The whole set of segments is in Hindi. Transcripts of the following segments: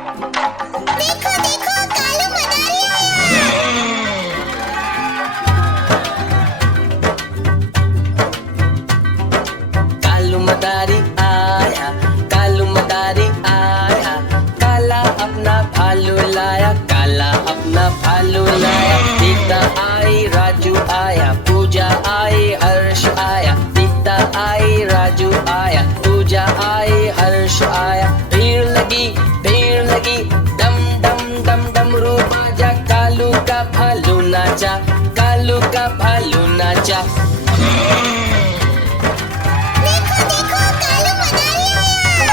देखो देखो कालू मदारी आया। कालू मदारी आया, कालू मदारी आया, काला अपना भालू लाया, काला अपना भालू लाया। सीता आई, राजू आया, पूजा आई, हर्ष आया। सीता आई, राजू आया, पूजा आई, हर्ष आया। भीड़ लगी, डम डम डम डमरू बाजा, कालू का भालू नाचा, कालू का भालू नाचा। देखो देखो कालू मदारी आया।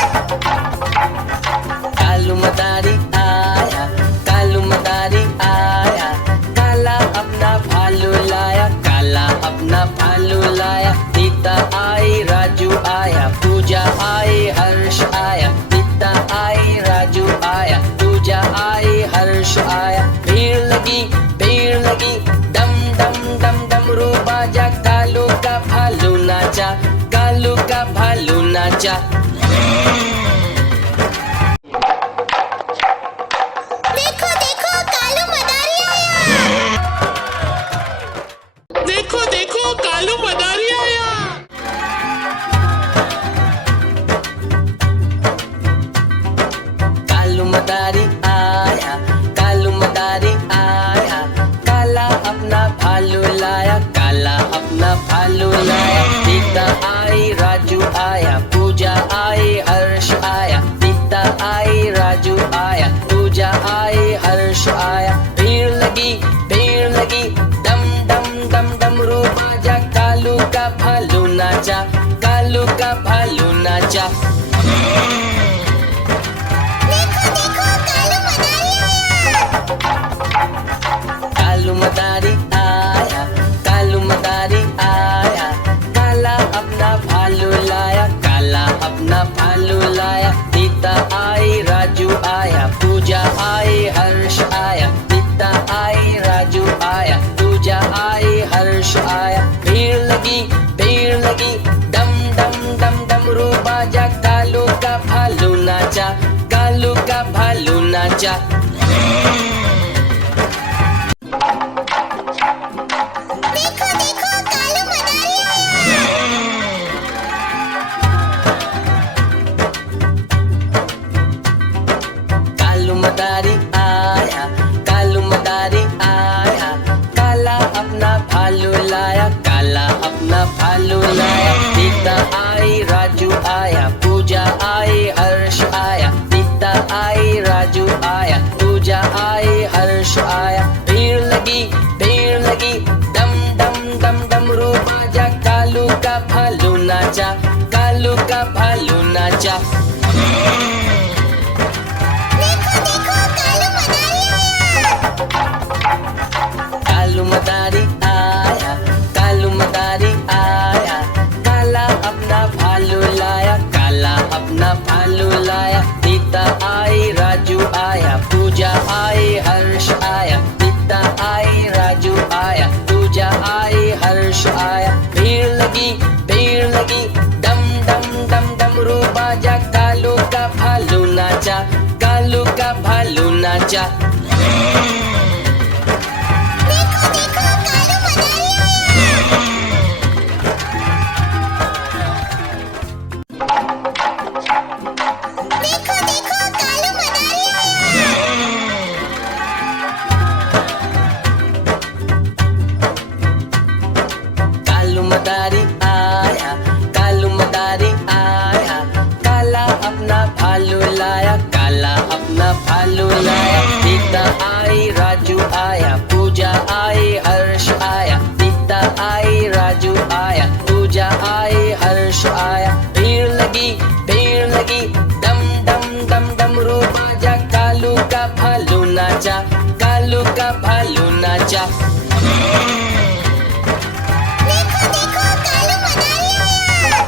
कालू मदारी आया, कालू मदारी आया, काला अपना भालू लाया, काला अपना भालू लाया। सीता आई, राजू आया, पूजा आई, हर्ष आया। सीता आई, राजू आया, पूजा आई, हर्ष आया। भीड़ लगी, डम डम डम डमरू बाजा, कालू का भालू नाचा, कालू का भालू नाचा। देखो देखो कालू मदारी आया। देखो देखो कालू मदारी आया। कालू मदारी आया, कालू मदारी आया, काला अपना भालू लाया, काला अपना भालू लाया। सीता आई, राजू आया, पूजा आई, हर्ष आया। सीता आई, राजू आया, पूजा आई, हर्ष आया। भीड़ लगी, डम डम डम डमरू बाजा, कालू का भालू नाचा, कालू का भालू नाचा। देखो देखो कालू मदारी आया। कालू मदारी आया, कालू मदारी आया, काला अपना भालू लाया, काला अपना भालू लाया। सीता आई, राजू आया, पूजा आई, हर्ष आया। सीता आई, राजू आया, पूजा आई, हर्ष आया। भीड़ लगी, डम डम डम डमरू बाजा, कालू का भालू नाचा, कालू का भालू नाचा। देखो देखो कालू मदारी आया। कालू मदारी आया, कालू मदारी आया, काला अपना भालू लाया, काला अपना भालू लाया। सीता आई, राजू आया, पूजा आई, हर्ष आया। सीता आई, राजू आया, पूजा आई, हर्ष आया। भीड़ लगी, डम डम डम डमरू बाजा, कालू का भालू नाचा, कालू का भालू नाचा। देखो देखो कालू मदारी आया। कालू मदारी आया, कालू मदारी आया, काला अपना भालू लाया, काला अपना भालू लाया। सीता आई, राजू आया, पूजा आई, हर्ष आया। सीता आई, राजू आया, पूजा आई, हर्ष आया। भीड़ लगी, डम डम डम डमरू बाजा, कालू का भालू नाचा, कालू का भालू नाचा। देखो देखो कालू मदारी आया। देखो देखो कालू मदारी आया। कालू मदारी आया, कालू मदारी आया, काला अपना भालू लाया, काला अपना भालू लाया। सीता आई, राजू आया, पूजा आई, हर्ष आया। सीता आई, राजू आया, पूजा आई, हर्ष आया। भीड़ लगी, डम डम डम डमरू बाजा, कालू का भालू नाचा, कालू का भालू नाचा। देखो देखो कालू मदारी आया।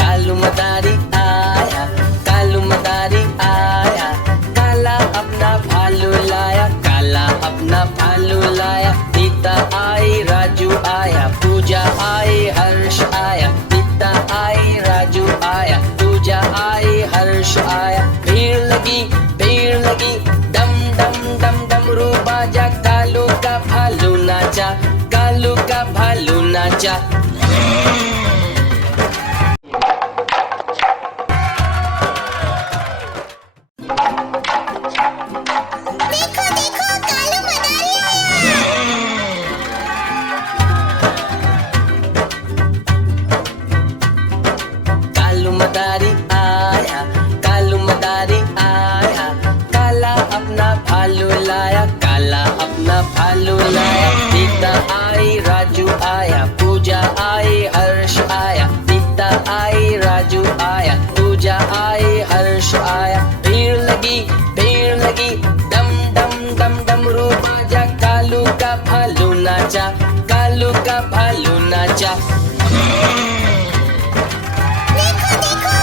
कालू मदारी आया, कालू मदारी आया, काला अपना भालू लाया, काला अपना भालू लाया। सीता आई, राजू आया, पूजा आई, हर्ष आया। सीता आई, राजू आया, पूजा आई, हर्ष आया। भीड़ नाचा। देखो देखो कालू मदारी आया। कालू मदारी आया, कालू मदारी आया, काला अपना भालू लाया, काला अपना भालू लाया। सीता आई, राजू आया, पूजा आई, हर्ष आया। सीता आई, राजू आया, पूजा आई, हर्ष आया। भीड़ लगी, डम डम डम डमरू बाजा, कालू का भालू नाचा, कालू का भालू नाचा। देखो देखो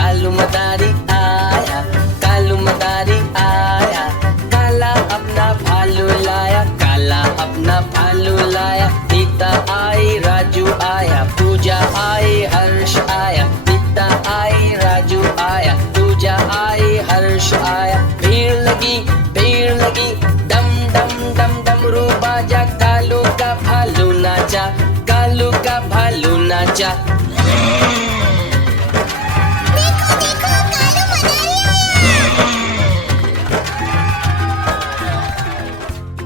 कालू मदारी आया। कालू मदारी आया, काला अपना भालू लाया, काला अपना भालू लाया। सीता आई, राजू आया, पूजा आई, हर्ष आया। सीता आई, राजू आया, पूजा आई, हर्ष आया। भीड़ लगी, डम डम डम डमरू बाजा, कालू का भालू नाचा, कालू का भालू नाचा।